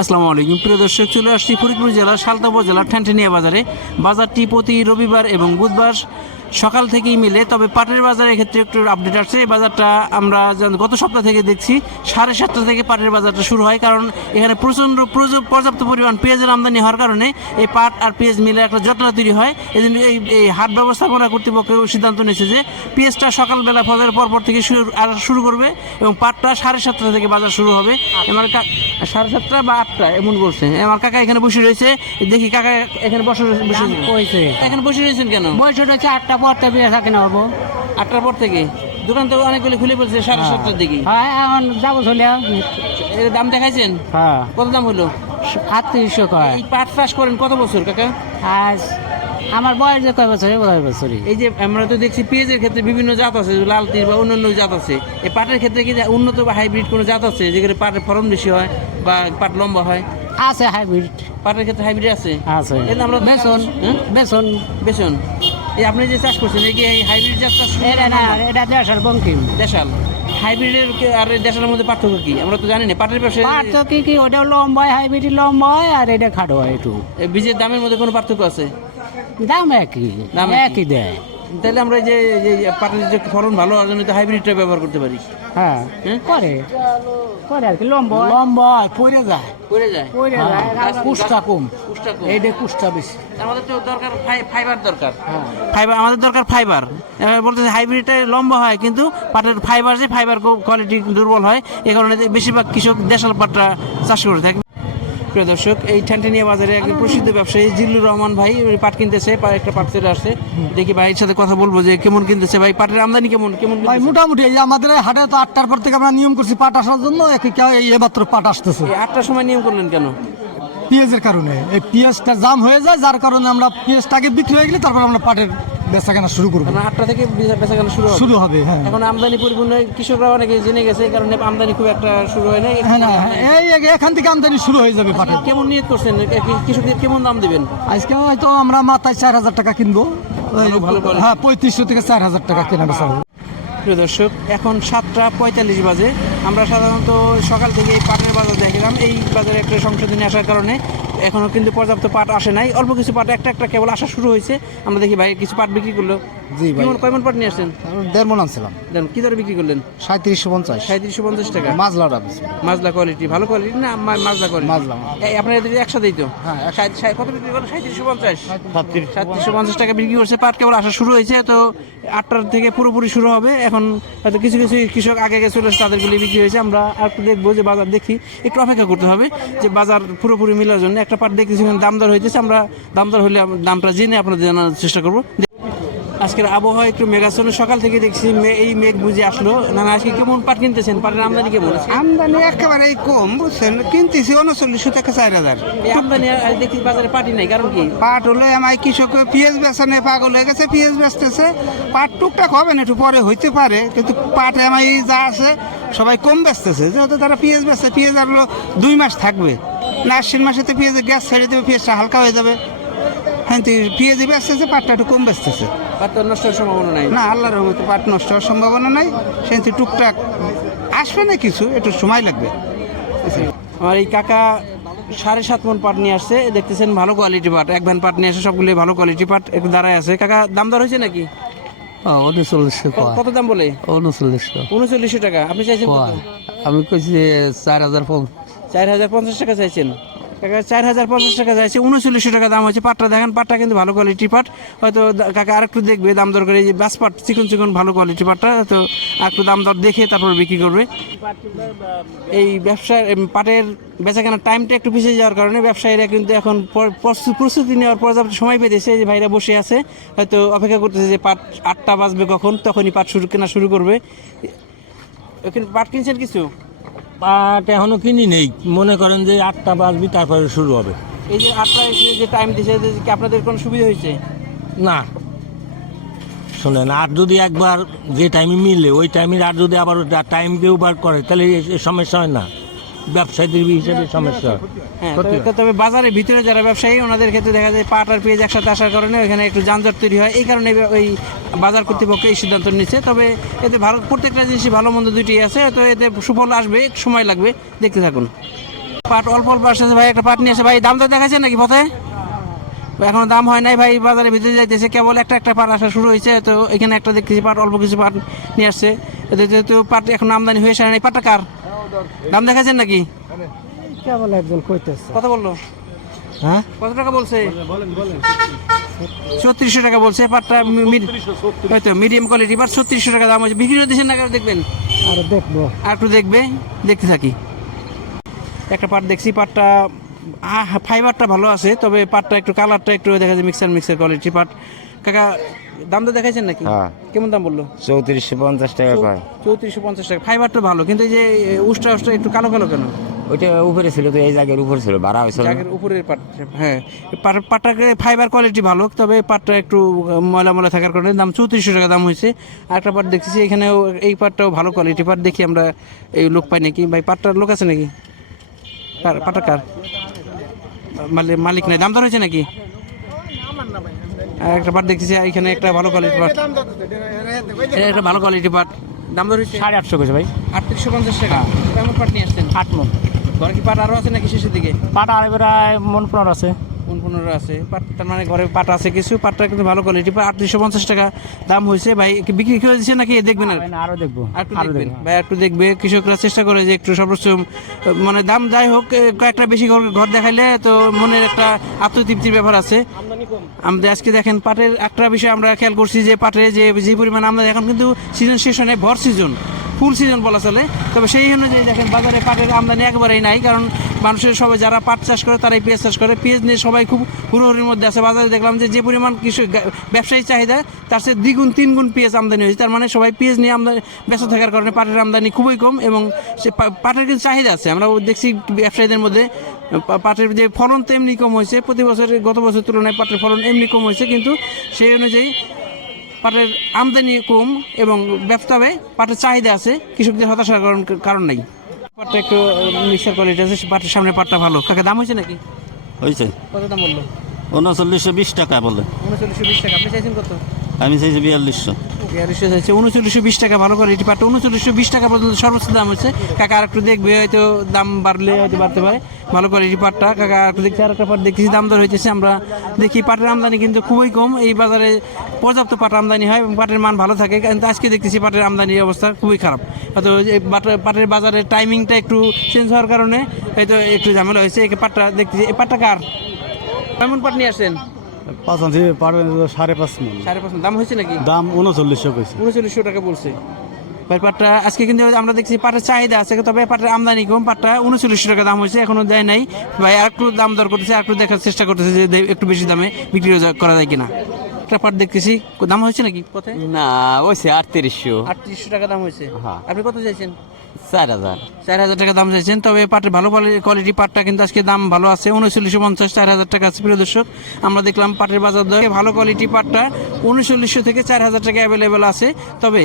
আসসালামু আলাইকুম। প্রিয় দর্শক, চলে আসছি ফরিদপুর জেলার সালতা জেলার ঠ্যানঠেনিয়া বাজারে। বাজারটি প্রতি রবিবার এবং বুধবার সকাল থেকেই মিলে তবে পাটের বাজারের ক্ষেত্রে একটু আপডেট আসছে। এই বাজারটা আমরা গত সপ্তাহ থেকে দেখছি সাড়ে সাতটা থেকে পাটের বাজারটা শুরু হয় কারণ এখানে প্রচণ্ড প্রচুর পর্যাপ্ত পরিমাণ পেঁয়াজের আমদানি হওয়ার কারণে এই পাট আর পেঁয়াজ মিলে একটা জটলা তৈরি হয়। এই জন্য এই এই হাট ব্যবস্থাপনা কর্তৃপক্ষ সিদ্ধান্ত নিয়েছে যে পেঁয়াজটা সকালবেলা ফজরের পরপর থেকে শুরু আর শুরু করবে এবং পাটটা সাড়ে সাতটা থেকে বাজার শুরু হবে। আমার সাড়ে সাতটা বা আটটা এমন বলছে। আমার কাকা এখানে বসে রয়েছে দেখি কাকা এখানে বসে বসে এখানে বসে রয়েছেন কেন? বয়সটা হচ্ছে আটটা পড়তে বিয়ে থাকে না হব আটটার পর থেকে? দোকান তো অনেকগুলি খুলে ফেলছে সাড়ে সাতটার দিকে। হ্যাঁ এখন যাব চলে। এর দাম দেখাইছেন হ্যাঁ। কত দাম হলো? আটত্রিশশো কয়। এই পাট চাষ করেন কত বছর কাকা? আজ আমার বয়স যে কয় বছর কয় বছরই। এই যে আমরা তো দেখছি পেঁয়াজের ক্ষেত্রে বিভিন্ন জাত আছে লাল তীর বা অন্যান্য জাত আছে। এই পাটের ক্ষেত্রে কি উন্নত বা হাইব্রিড কোনো জাত আছে যেখানে পাটের ফলন বেশি হয় বা পাট লম্বা হয়? আছে হাইব্রিড পাটের ক্ষেত্রে হাইব্রিড আছে? আছে। আমরা বেসন। হ্যাঁ? বেসন। বেসন। এই আপনি যে চাষ করছেন এই কি এই হাইব্রিড জাত চাষ এটা না এটা দেশাল বঙ্কিম। দেশাল। হাইব্রিডের আর দেশালের মধ্যে পার্থক্য কি? আমরা তো জানি না পাটের ব্যবসা পার্থক্য কি? কি ওটা লম্বা হয় হাইব্রিড লম্বা হয় আর এটা খাটো হয় একটু। এই বীজের দামের মধ্যে কোনো পার্থক্য আছে? দাম একই দাম। একই দেয়। তাহলে আমরা যে যে পাটের যে ফলন ভালো হওয়ার জন্য হাইব্রিডটা ব্যবহার করতে পারি। হ্যাঁ হ্যাঁ? করে। করে আর কি লম্বা লম্বা পড়ে যায়। করে যায়? পড়ে যায় কুষ্টা কম। পুষ্টা কম। এইটা কুষ্টা বেশি। আমাদের তো দরকার ফাইবার দরকার। হ্যাঁ। ফাইবার আমাদের দরকার ফাইবার বলতেছে হাইব্রিডটা লম্বা হয় কিন্তু পাটের ফাইবার যে ফাইবার কোয়ালিটি দুর্বল হয় এই কারণে বেশিরভাগ কৃষক দেশাল পাটটা চাষ করে থাকে। প্রিয় দর্শক এই ঠ্যানটেনিয়া বাজারে একজন প্রসিদ্ধ ব্যবসায়ী জিল্লুর রহমান ভাই পাট কিনতেছে একটা পাট চলে আসছে। দেখি ভাইয়ের সাথে কথা বলব যে কেমন কিনতেছে। ভাই পাটের আমদানি কেমন? কেমন ভাই মোটামুটি এই আমাদের হাটে তো আটটার পর থেকে আমরা নিয়ম করছি পাট আসার জন্য একই কা- এই এমাত্র পাট আসতেছে। আটটার সময় নিয়ম করলেন কেন? পেঁয়াজের কারণে। এই পেঁয়াজটা জাম হয়ে যায় যার কারণে আমরা পেঁয়াজটাকে বিক্রি হয়ে গেলে তারপর আমরা পাটের বেচা কেনা শুরু করব। আটটা থেকে বেচা কেনা শুরু হবে। শুরু হবে হ্যাঁ। এখন আমদানি পরিপূর্ণ কৃষকরা অনেকে জেনে গেছে এই কারণে আমদানি খুব একটা শুরু হয় না হ্যাঁ হ্যাঁ, এই এখান থেকে আমদানি শুরু হয়ে যাবে পাটের। কেমন নিয়ত করছেন? কৃষকদের কেমন দাম দিবেন? আজকে হয়তো আমরা মাথায় চার হাজার টাকা কিনবো। quality। হ্যাঁ পঁয়ত্রিশশো থেকে চার হাজার টাকা কেনা বেচা হবে। প্রিয় দর্শক এখন সাতটা পঁয়তাল্লিশ বাজে। আমরা সাধারণত সকাল থেকে এই পাটের বাজার দেখলাম। এই বাজারে একটা সংশোধনী আসার কারণে এখনও কিন্তু পর্যাপ্ত পাট আসে নাই। অল্প কিছু পাট, একটা একটা কেবল আসা শুরু হয়েছে। আমরা দেখি ভাই কিছু পাট বিক্রি করল। জি ভাই। কেমন কয়মন পাট নিয়ে আসছেন? দেড় মন আনছিলাম। দেন কি দরে বিক্রি করলেন? সাঁত্রিশশো পঞ্চাশ। সাঁত্রিশশো পঞ্চাশ টাকা। মাছলাটা মাজলা কোয়ালিটি ভালো কোয়ালিটি না মাজলা কোয়ালিটি মাজলা। আপনার এদের একসাথেই তো? হ্যাঁ, সাঁত- সাঁত- কত বিক্রি করলেন? সাঁত্রিশশো পঞ্চাশ। সাতত্রিশ পঞ্চাশ টাকা বিক্রি করছে পাট কেবল আসা শুরু হয়েছে তো আটটার থেকে পুরোপুরি শুরু হবে। এখন হয়তো কিছু কিছু কৃষক আগে আগে চলে তাদেরগুলি বিক্রি হয়েছে। আমরা আর একটু দেখব যে বাজার দেখি। একটু অপেক্ষা করতে হবে যে বাজার পুরোপুরি মেলার জন্য। একটা পাট দেখতেছি এখানে দাম দর হইতেছে। আমরা দাম দর হলে দামটা জেনে আপনাদের জানার চেষ্টা করব। আজকের আবহাওয়া একটু মেঘাচ্ছন্ন সকাল থেকে দেখছি এই মেঘ বুঝে আসলো। না আজকে কেমন পাট কিনতেছেন? পাটের আমদানি কেমন আমদানি একেবারে কম বুঝছেন? কিনতেছি উনচল্লিশশো থেকে চার হাজার। আমদানি দেখি বাজারে পাটি নাই কারণ কি? পাট হলে আমার কৃষক পেঁয়াজ বেচানে পাগল হয়ে গেছে পেঁয়াজ বেচতেছে। পাট টুকটাক হবে না একটু পরে হইতে পারে কিন্তু পাটে আমার যা আছে সবাই কম বেচতেছে। যেহেতু তারা পেঁয়াজ বেচছে পেঁয়াজ আর দুই মাস থাকবে। না আশ্বিন মাসে তো পেঁয়াজের গ্যাস ছেড়ে দেবে পেঁয়াজটা হালকা হয়ে যাবে। হ্যাঁ তো পেঁয়াজই বেচতেছে পাটটা একটু কম বেচতেছে। পাট তো নষ্ট হওয়ার সম্ভাবনা নাই। না আল্লাহর রহমতে পাট নষ্ট হওয়ার সম্ভাবনা নাই। সেহেতু টুকটাক আসবে না কিছু একটু সময় লাগবে। আমার এই কাকা সাড়ে সাত মন পাট নিয়ে আসছে। দেখতেছেন ভালো কোয়ালিটি পাট। এক ভ্যান পাট নিয়ে আসে সবগুলো ভালো কোয়ালিটি পাট। একটু দাঁড়ায় আছে। কাকা দাম দর হয়েছে নাকি? উনচল্লিশশো ক- কত দাম বলে? উনচল্লিশশো। উনচল্লিশশো টাকা। আপনি চাইছেন আমি কইছি চার হাজার চার হাজার পঞ্চাশ টাকা চাইছেন। চার হাজার পঞ্চাশ টাকা চাইছে উনচল্লিশশো টাকা দাম হচ্ছে। পাটটা দেখেন, পাটটা কিন্তু ভালো কোয়ালিটির পাট। হয়তো কাকা আরেকটু দেখবে দাম দর করে যে বাস পাট, চিকন চিকন ভালো কোয়ালিটির পাটটা তো আরেকটু দাম দর দেখে তারপর বিক্রি করবে। এই ব্যবসার পাটের বেচাকেনার টাইমটা একটু পিছিয়ে যাওয়ার কারণে ব্যবসায়ীরা কিন্তু এখন পর- প্রস্তুতি নেওয়ার পর্যাপ্ত সময় পেতেছে। যে ভাইরা বসে আছে, হয়তো অপেক্ষা করতেছে যে পাট আটটা বাজবে কখন, তখনই পাট শুরু, কেনা শুরু করবে। এখানে পাট কিনছেন কিছু? পাট এখনও কিনি নেই। মনে করেন যে আটটা বাজবি তারপরে শুরু হবে। এই যে আপনার যে টাইম দিয়েছে কি আপনাদের কোনো সুবিধা হয়েছে? না। শোনেন আর যদি একবার যে টাইমে মিলে ওই টাইমে আর যদি আবার টাইম কেউ বার করে তাহলে সমস্যা হয় না। ব্যবসায়ীদের হিসেবে সমস্যা। হ্যাঁ তবে- তবে বাজারের ভিতরে যারা ব্যবসায়ী ওনাদের ক্ষেত্রে দেখা যায় পাট আর পেঁয়াজ একসাথে আসার কারণে ওইখানে একটু যানজট তৈরি হয়। এই কারণে ওই বাজার কর্তৃপক্ষ এই সিদ্ধান্ত নিচ্ছে। তবে এতে ভালো প্রত্যেকটা জিনিসই ভালো মন্দ দুইটি আছে। তো এতে সুফল আসবে সময় লাগবে। দেখতে থাকুন। পাট অল্প অল্প আসছে ভাই একটা পাট নিয়ে আসে। ভাই দাম তো দেখাচ্ছেন নাকি পথে? এখনও দাম হয় নাই ভাই বাজারে ভিতরে যাইতেছে। কেবল একটা একটা পাট আসা শুরু হয়েছে। তো এখানে একটা দেখতেছি পাট অল্প কিছু পাট নিয়ে আসছে। এতে যেহেতু পাট এখন আমদানি হয়ে আসে নাই। পাটটা কার? দাম দেখাচ্ছেন নাকি? কেবল একজন কইতেছে। কত বলল? হ্যাঁ? কত টাকা বলছে? ছত্রিশশো টাকা বলছে পাটটা হয়তো মিডিয়াম কোয়ালিটি পাট ছত্রিশশো টাকা দাম হচ্ছে বিক্রি দিচ্ছেন না কেন দেখবেন? আর দেখব। আর একটু দেখবে দেখতে থাকি। একটা পাট দেখছি পাটটা ফাইবারটা ভালো আছে তবে পাটটা একটু কালারটা একটু দেখা যায় মিক্সার মিক্সার কোয়ালিটি পাট। কাকা দাম তো দেখাইছেন নাকি? হ্যাঁ। কেমন দাম বলল? চৌত্রিশশো পঞ্চাশ টাকা কয়। চৌত্রিশশো পঞ্চাশ টাকা। ফাইবারটা ভালো কিন্তু এই যে উষ্টা উষ্টা একটু কালো কালো কেন? ওইটা উপরে ছিল তো এই জায়গার উপরে ছিল ভাড়া হয়েছিল না? জাগের উপরের পাট হ্যাঁ। পাট- পাটটাকে ফাইবার কোয়ালিটি ভালো তবে পাটটা একটু ময়লা ময়লা থাকার কারণে দাম চৌত্রিশশো টাকা দাম হয়েছে। আর একটা পাট দেখতেছি এখানেও এই পাটটাও ভালো কোয়ালিটি পাট দেখি আমরা এই লোক পাই নাকি। ভাই পাটটার লোক আছে নাকি? পাটটা কার? মালিক নাই। দাম দর হয়েছে নাকি? একটা পাট দেখতেছি এখানে একটা ভালো কোয়ালিটি পাট। এটা একটা ভালো কোয়ালিটি পাট। দাম দর সাড়ে আটশো কেছে ভাই। আটত্রিশশো পঞ্চাশ টাকা। কেমন পাট নিয়ে আসছেন? আট মন। ঘরে কি পাট আরও আছে নাকি শেষের দিকে? পাট আর প্রায় মন পনেরো আছে। কোন পনেরো আছে। পাট তার মানে ঘরে পাট আছে কিছু পাটটা কিন্তু ভালো কোয়ালিটি পাট। আটত্রিশশো পঞ্চাশ টাকা দাম হয়েছে ভাই বিক্রি করে দিচ্ছে নাকি দেখবেন আর? আরও দেখব। একটু দেখবেন। ভাই একটু দেখবে। কৃষকরা চেষ্টা করে যে একটু সর্বোচ্চ মানে দাম যাই হোক কয়েকটা বেশি ঘর ঘর দেখাইলে তো মনের একটা আত্মতৃপ্তির ব্যাপার আছে। আমাদের আজকে দেখেন পাটের একটা বিষয় আমরা খেয়াল করছি যে পাটে যে যে পরিমাণ আমদানি এখন কিন্তু সিজন শেষ হয় ভর সিজন ফুল সিজন বলা চলে। তবে সেই অনুযায়ী দেখেন বাজারে পাটের আমদানি একেবারেই নাই, কারণ মানুষের সবাই যারা পাট চাষ করে তারাই পেঁয়াজ চাষ করে। পেঁয়াজ নিয়ে সবাই খুব হুড়োহুড়ির মধ্যে আছে। বাজারে দেখলাম যে যে পরিমাণ গা- ব্যবসায়ী চাহিদা, তার চেয়ে দ্বিগুণ, তিনগুণ পেঁয়াজ আমদানি হয়েছে। তার মানে সবাই পেঁয়াজ নিয়ে আমদানি ব্যস্ত থাকার কারণে পাটের আমদানি খুবই কম এবং সে পাটের কিন্তু চাহিদা আছে। আমরা দেখছি ব্যবসায়ীদের মধ্যে পাটের যে ফলন তো এমনি কম হয়েছে। প্রতি বছরের গত বছর তুলনায় পাটের ফলন এমনি কম হয়েছে কিন্তু সেই অনুযায়ী পাটের আমদানি কম এবং ব্যবসাবে পাটের চাহিদা আছে কৃষকদের হতাশার কারণ কারণ নাই। পাটটা একটু মিক্সার কোয়ালিটি আছে পাটের সামনে পাটটা ভালো। কাকে দাম হয়েছে নাকি? হয়েছে। কত দাম বলল? উনচল্লিশশো বিশ টাকা বলে। উনচল্লিশশো বিশ টাকা। আপনি চাইছেন কত? আমি চাইছি বিয়াল্লিশশো। উনচল্লিশশো বিশ টাকা ভালো কোয়ালিটি পাটটা উনচল্লিশশো বিশ টাকা পর্যন্ত সর্বোচ্চ দাম হচ্ছে। কাকা আর দেখবে, হয়তো দাম বাড়লে হয়তো বাড়তে পারে। ভালো কোয়ালিটি পাটটা কাকা আর একটু আর একটা পাট দেখতেছি, দাম দর হইতেছে। আমরা দেখি পাটের আমদানি কিন্তু খুবই কম। এই বাজারে পর্যাপ্ত পাট আমদানি হয় এবং পাটের মান ভালো থাকে। কিন্তু আজকে দেখতেছি পাটের আমদানির অবস্থা খুবই খারাপ। হয়তো পাটের- বাজারের টাইমিংটা একটু চেঞ্জ হওয়ার কারণে হয়তো একটু ঝামেলা হয়েছে। এই পাটটা দেখতেছি। এই পাটটা কার? কেমন পাট নিয়ে আসছেন? পাঁচ আনছি সাড়ে পাঁচ মন। সাড়ে পাঁচ দাম হয়েছে নাকি? দাম উনচল্লিশশো কইছে। উনচল্লিশশো টাকা বলছে। ভাই পাটটা আজকে কিন্তু আমরা দেখছি পাটের চাহিদা আছে তবে পাটের আমদানি কম। পাটটা উনচল্লিশশো টাকা দাম হয়েছে এখনও দেয় নাই। ভাই আর একটু দাম দর করতেছে আর একটু দেখার চেষ্টা করতেছে যে একটু বেশি দামে বিক্রি করা যায় কিনা। একটা পাট দেখতেছি। দাম হয়েছে নাকি? কোথায়? না ওইছে আটত্রিশশো। আটত্রিশশো টাকা দাম হয়েছে। হ্যাঁ। আপনি কত চাইছেন? চার হাজার। চার হাজার টাকা দাম চাইছেন, তবে পাটের ভালো কোয়ালিটি পাটটা কিন্তু আজকে দাম ভালো আছে, উনচল্লিশশো পঞ্চাশ, চার হাজার টাকা আছে প্রিয় দর্শক। আমরা দেখলাম পাটের বাজার দরে ভালো কোয়ালিটি পাটটা উনচল্লিশশো থেকে চার হাজার টাকা অ্যাভেলেবেল আছে, তবে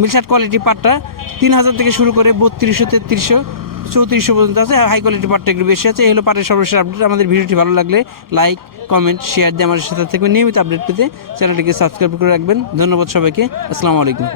মিলসাট কোয়ালিটি পাটটা তিন হাজার থেকে শুরু করে বত্রিশশো, তেত্রিশশো, চৌত্রিশশো পর্যন্ত আছে। হাই কোয়ালিটি পাটটা একটু বেশি আছে, এই হলো পাটের সর্বশেষ আপডেট আমাদের ভিডিওটি ভালো লাগলে লাইক কমেন্ট শেয়ার দিয়ে আমাদের সাথে থাকবেন। নিয়মিত আপডেট পেতে চ্যানেলটিকে সাবস্ক্রাইব করে রাখবেন। ধন্যবাদ সবাইকে। আসসালামু আলাইকুম।